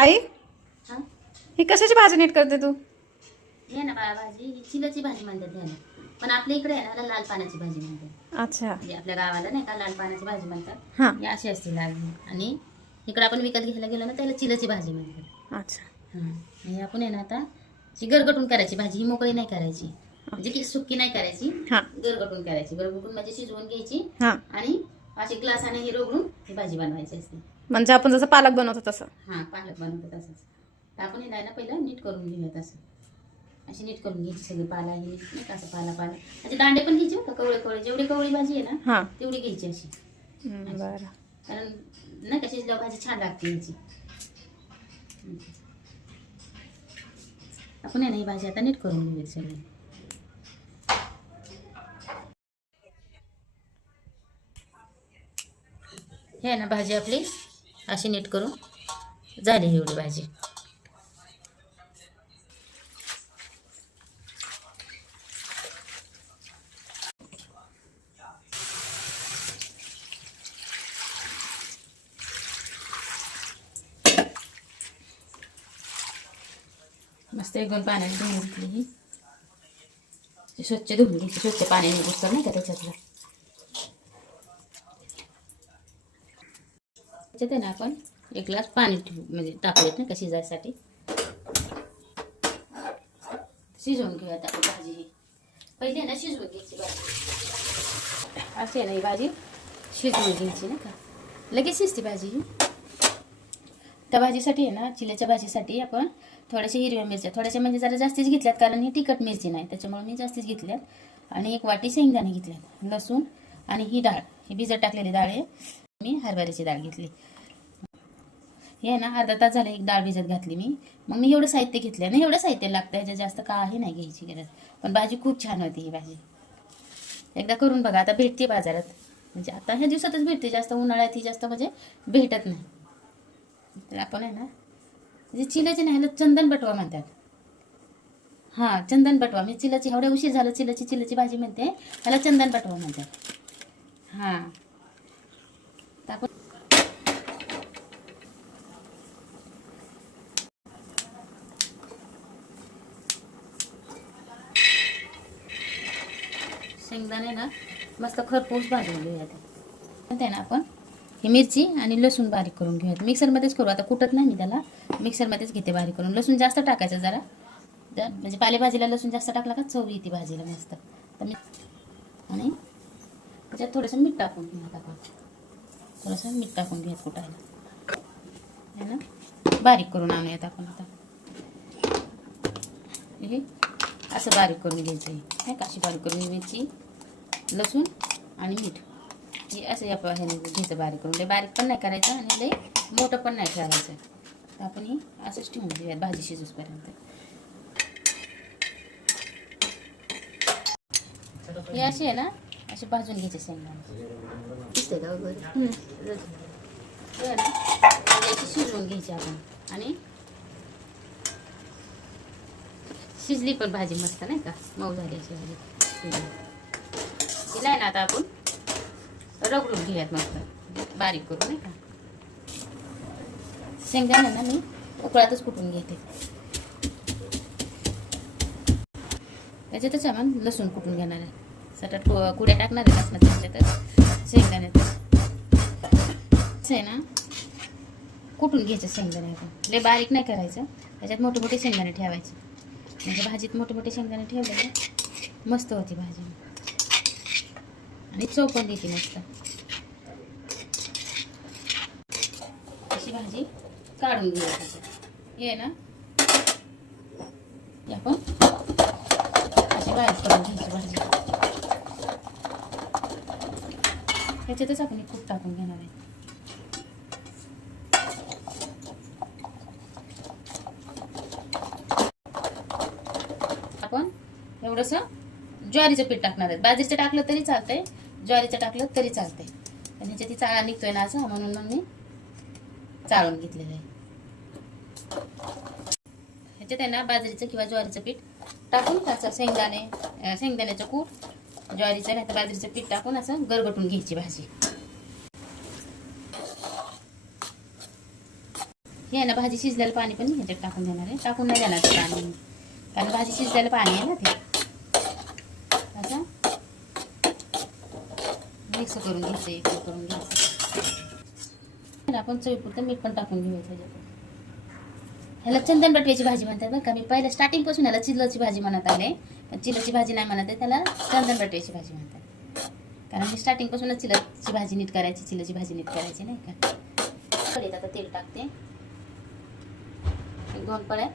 आई, हा ही कशाची भाजी नीट करते तू? हे ना बाळा भाजी ही चिलाची भाजी म्हणतात ह्याला. पण आपल्या इकडे आहे ना ह्याला लाल पानाची भाजी म्हणतात. अच्छा. म्हणजे आपल्या गावाला नाही का लाल पानाची भाजी म्हणतात. हां. ही अशी असते लाल. आणि इकडे आपण विकत घ्यायला गेलो ना त्याला चिलाची भाजी म्हणतात. अच्छा. हां. आणि आपण आहे ना आता अशी गरगटून करायची भाजी, ही मोकळी नाही करायची. म्हणजे की सुक्की नाही करायची. हां. गरगटून करायची. गरगटून म्हणजे शिजवून घ्यायची हां. आणि अशी ग्लासाने ही रोगडून ही भाजी बनवायची असते. म्हणजे आपण जसं पालक बनवतो तसं. हां, पालक बनवतात तसंच. तर आपण हे ना पहिलं नीट करून घेऊयात असं. अशी नीट करून घ्यायची सगळी पाला ही नीट नाही का असं पाला त्याचे दांडे पण घ्यायचे का कवळे कवळे जेवढी कवळी भाजी आहे ना हां. तेवढी घ्यायची अशी. बरं. कारण नाही का शिजल्यावर भाजी छान लागते याची. आपण आहे ना ही भाजी आता नीट करून घेऊयात सगळी. हे आहे ना भाजी आपली अशी नीट करून झाली एवढी भाजी. मस्त एक दोन पाण्याने धुवून घेतली ही. स्वच्छ धुवून घ्यायची, स्वच्छ पाण्याने पुसतात नाही का त्याच्यातलं. त्याच्यात आहे ना आपण एक ग्लास पाणी म्हणजे टाकलेत नाही का शिजायसाठी. शिजवून घेऊयात आपण भाजी ही. पहिले ना शिजवून घ्यायची भाजी. अशी आहे ना ही भाजी शिजवून घ्यायची नाही का. लगेच शिजते भाजी ही. त्या भाजीसाठी आहे ना चिल्याच्या भाजीसाठी आपण थोड्याशा हिरव्या मिरच्या थोड्याशा म्हणजे जरा जास्तीच घेतल्यात कारण ही तिखट मिरची नाही त्याच्यामुळे मी जास्तीच घेतल्यात. आणि एक वाटी शेंगदाणे घेतल्यात, लसूण आणि ही डाळ ही भिजत टाकलेली डाळ आहे. मी हरभऱ्याची डाळ घेतली. हे आहे ना अर्धा तास झालं एक डाळ भिजत घातली मी. मग मी एवढं साहित्य घेतलं नाही, एवढं साहित्य लागतं ह्याच्या जास्त काही नाही घ्यायची गरज. पण भाजी खूप छान होती ही भाजी. एकदा करून बघा. आता भेटते बाजारात म्हणजे आता ह्या दिवसातच भेटते, जास्त उन्हाळ्यात ही जास्त म्हणजे भेटत नाही. तर आपण आहे ना म्हणजे चिलाची नाही ह्याला चंदन बटवा म्हणतात. हां, चंदन बटवा. मी चिलाची एवढ्या उशीर झालं चिलाची भाजी म्हणते, ह्याला चंदन बटवा म्हणतात. हां. तर आपण शेंगदाणे ना मस्त खरपूस भाजून घेऊयात. ते ना आपण ही मिरची आणि लसूण बारीक करून घेऊयात. मिक्सरमध्येच करू आता, कुटत नाही मी त्याला, मिक्सरमध्येच घेते बारीक करून. लसूण जास्त टाकायचं जरा म्हणजे पालेभाजीला लसूण जास्त टाकला का चव येते भाजीला मस्त. तर मी आणि त्याच्यात थोडंसं मीठ टाकून घेऊयात आपण. थोडंसं मीठ टाकून घेऊयात कुटायला. है ना बारीक करून आणूयात आपण आता. हे असं बारीक करून घ्यायचं आहे का, अशी बारीक करून मिरची लसूण आणि मीठ हे असं या ह्याने घ्यायचं बारीक करून. लय बारीक पण नाही करायचं आणि लय मोठं पण नाही ठेवायचं. तर आपण ही असंच ठेवून घेऊयात भाजी शिजूसपर्यंत. हे अशी आहे ना अशी भाजून घ्यायचे शेंगदाणे दिसते का वगैरे. हे ना अशी शिजवून घ्यायची आपण. आणि शिजली पण भाजी मस्त नाही का, मऊ झाली अशी भाजी. तिला आहे ना आता आपण रगडून घेऊयात मस्त बारीक करून नाही का. शेंगदाणे ना मी उकळातच कुटून घेते. त्याच्यातच आपण लसूण कुटून घेणार आहे. सटाट कुड्या टाकणार आहे लसणाच्या त्याच्यातच शेंगदाण्यात आहे ना कुटून घ्यायचं शेंगदाणे. आपण लय बारीक नाही करायचं, त्याच्यात मोठे मोठे शेंगदाणे ठेवायचे. म्हणजे भाजीत मोठे मोठे शेंगदाणे ठेवले ना मस्त होती भाजी आणि चव पण देते मस्त. अशी भाजी काढून घ्यायची. हे ना आपण अशी बारीक करून घ्यायची भाजी. ह्याच्यातच आपण एक कूट टाकून घेणार आहे. आपण एवढंसं ज्वारीचं पीठ टाकणार आहे. बाजरीचं टाकलं तरी चालतंय, ज्वारीचं टाकलं तरी चालतंय. पण ह्याच्यात ती चाळा निघतोय ना असं, म्हणून मग मी चाळून घेतलेलं आहे. ह्याच्यात आहे ना बाजरीचं किंवा ज्वारीचं पीठ टाकून त्याचं शेंगदाण्याचं कूट ज्वारीचं नाही तर बाजरीचं पीठ टाकून असं गरगटून घ्यायची भाजी. हे ना भाजी शिजलेलं पाणी पण मी ह्याच्यात टाकून देणार आहे. टाकून नाही देणार ते पाणी, कारण भाजी शिजलेलं पाणी आहे ना ते. असं मिक्स करून घ्यायचं, एक करून घ्यायचं. आपण चवीपुरतं मीठ पण टाकून घेऊया त्याच्यात. ह्याला चंदन बटव्याची भाजी म्हणतात बरं का. मी पहिल्या स्टार्टिंगपासून ह्याला चिलची भाजी म्हणत आले, पण चिलची भाजी नाही म्हणत आहे, त्याला चंदन बटव्याची भाजी म्हणतात. कारण मी स्टार्टिंगपासूनच चिलची भाजी नीट करायची, चिलची भाजी नीट करायची नाही का. पडेल आता तेल टाकते, 1-2 पळ्या.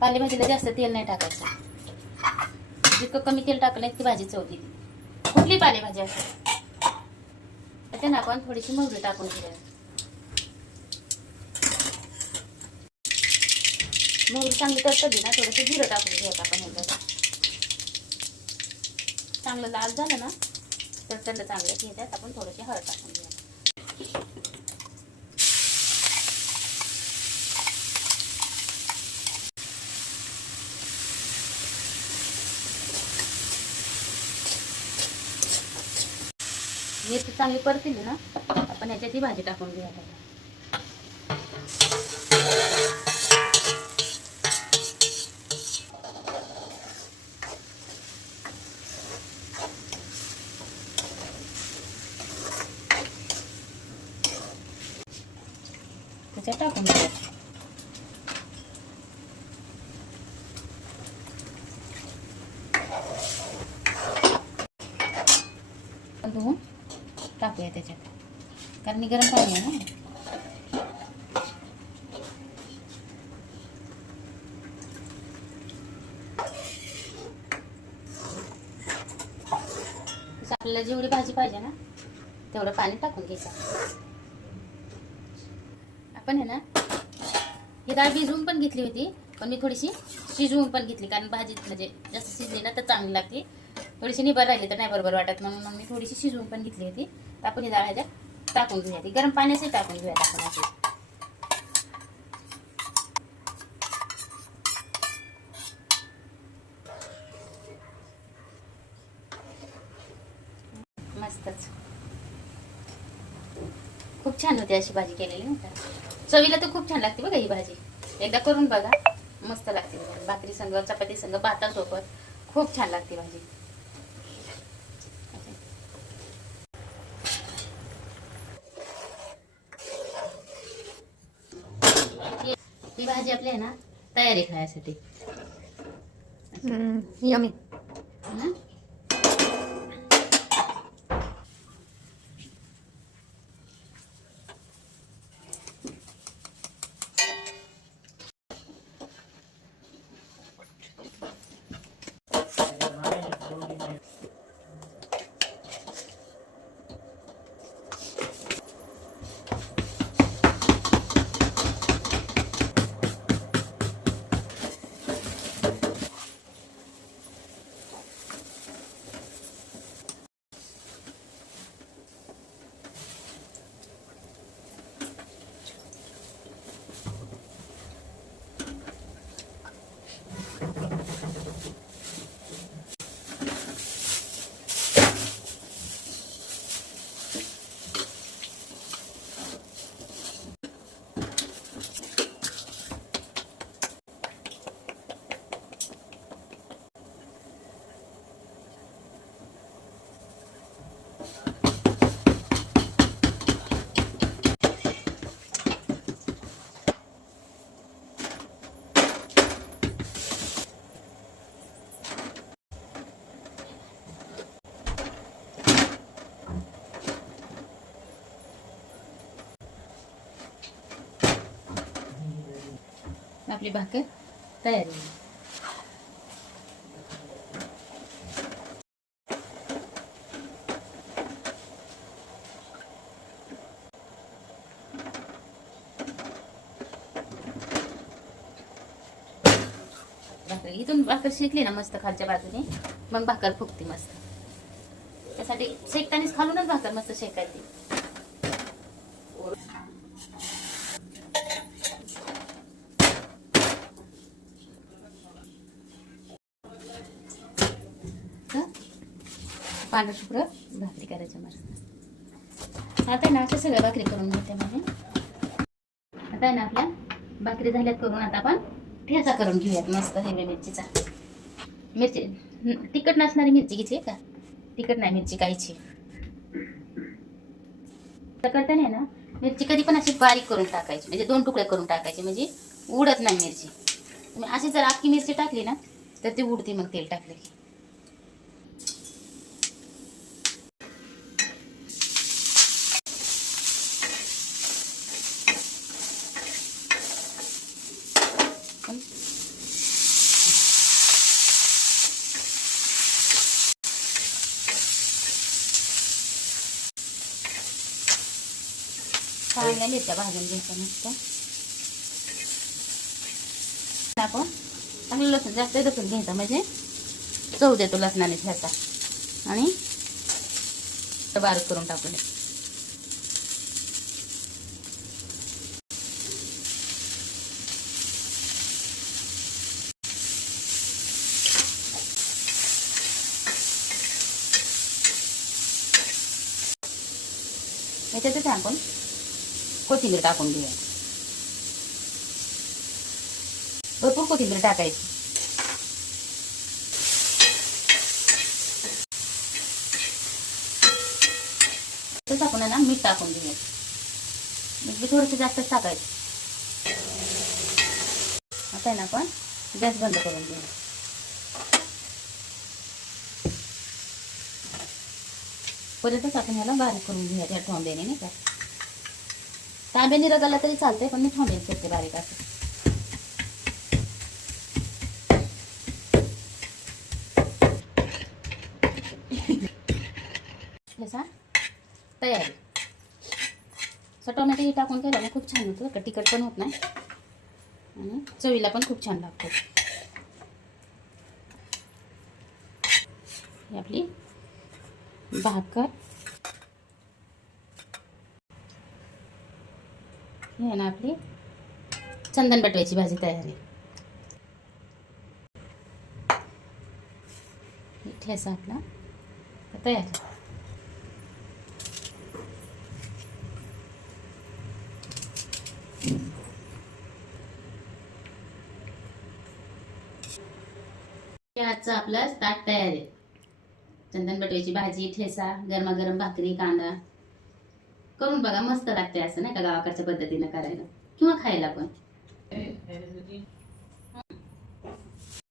पालेभाजीला जास्त तेल नाही टाकायचं, जितकं कमी तेल टाकलं ती भाजी चव देते. कुठली पालेभाजी असेल त्यांना आपण थोडीशी मोहरी टाकून घेऊया. मोहरी चांगली तडतडली ना, थोडंसं जिरं टाकून घ्यायचं आपण ह्याच्यात. चांगलं लाल झालं ना, तडतडलं चांगलं की ह्याच्यात आपण थोडीशी हळद टाकून घेऊया. मिरची चांगली परतली ना, आपण ह्याच्यात ही भाजी टाकून घेऊया. त्याच्यात टाकून घेऊया. धुवून टाकूया त्याच्यात, कारण मी गरम पाणी आहे ना. आपल्याला जेवढी भाजी पाहिजे ना तेवढं पाणी टाकून घ्यायचं. आपण आहे ना ही डाळ भिजवून पण घेतली होती, पण मी थोडीशी शिजवून पण घेतली, कारण भाजी म्हणजे जास्त शिजली ना तर चांगली लागते. थोडीशी निबर राहिली तर नाही बरोबर वाटत, म्हणून मग मी थोडीशी शिजवून पण घेतली होती. तर आपण ही डाळ ह्याच्यात टाकून घेऊया. ती गरम पाण्याचे टाकून घेऊया आपण अशी. मस्तच, खूप छान होती अशी भाजी केलेली नाही का. चवीला तर खूप छान लागते बघा ही भाजी, एकदा करून बघा, मस्त लागते. भाकरी संग, चपाती संग, भातासोबत खूप छान लागते भाजी. ही भाजी आपली आहे ना तयारी खाण्यासाठी. यमी. आपली भाकर तयार आहे. भाकर इथून भाकर शेकली ना मस्त खालच्या बाजूने, मग भाकर फुगते मस्त. त्यासाठी शेकतानीच खालूनच भाकर मस्त शेकायची. पांढरं शुभ्र भाकरी करायच्या मस्त. आता ना अशा सगळ्या भाकरी करून घेते मी. आता आता आहे ना आपल्या भाकरी झाल्यात करून, आता आपण ठेचा करून घेऊयात मस्त हिरव्या मिरचीचा. मिरची तिखट नसणारी मिरची घ्यायची का, तिखट नाही मिरची कायची. तर करताना ना मिरची कधी पण अशी बारीक करून टाकायची, म्हणजे 2 तुकडे करून टाकायचे, म्हणजे उडत नाही मिरची. तुम्ही अशी जर अख्खी मिरची टाकली ना तर ती उडते मग तेल टाकले की. चांगल्या मिरच्या भाजून घ्यायच्या मस्त. आपण चांगलं लसूण जास्त लसूण घ्यायचं, म्हणजे चव देतो लसणाने ठेचा. आणि बारीक करून टाकूया. याच्यातच आपण कोथिंबीर टाकून घेऊया. भरपूर कोथिंबीर टाकायची. तसंच आपण ना मीठ टाकून घेऊया. मीठ थोडंसं जास्तच टाकायचं. आता आहे ना आपण गॅस बंद करून घेऊया. परतच आपण ह्याला बारीक करून घेऊया त्या ठोंब्याने, नाही का. तांब्याने रगडला तरी चालतंय, पण मी ठोंब्याने करते बारीक असं. ठेचा तयार आहे. टोमॅटो टाकून केलं ना खूप छान होतं, तिखट पण होत नाही आणि चवीला पण खूप छान लागतं. ही आपली भाकर, ही आहे ना आपली चंदन बटव्याची भाजी तयार आहे. ठेचा आपला तयार आहे. आजचा आपला ताट तयार आहे. चंदन बटव्याची भाजी, ठेचा, गरमागरम भाकरी, कांदा. करून बघा, मस्त लागते असं नाही का, गावाकडच्या पद्धतीनं करायला किंवा खायला पण.